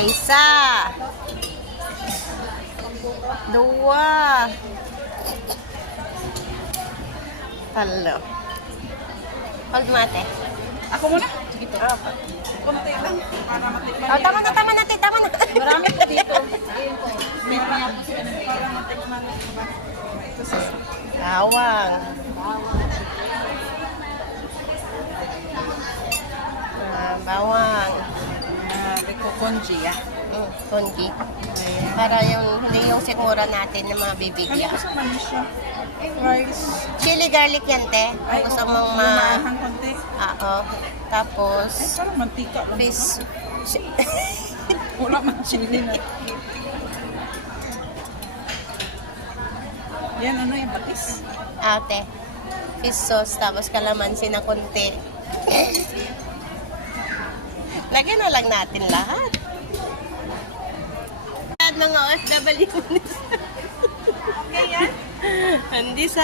Isa. Dua. Talo. Hold mate. Ako muna. Sige to. Konti lang. Para matikman. Oh, tama na, tama na, te, tama na. Marami po dito. May mga po sila para matikman. Ito sa Bawang. Bawang. may kukonji ah. Konji. Para hindi yung sikmura natin na mga Ano bibigyan. ko sa manisya? Rice. Chili garlic yan, te. Kung gusto mong Lumahang konti. Oo. Tapos, Ay, parang mantika lang. fish. Wala man chili na. Yan, ano yung batis? Ate. Fish sauce, tapos kalamansi na konti. Lagyan na lang natin lahat. Lahat mga OFW. Okay yan? Hindi sa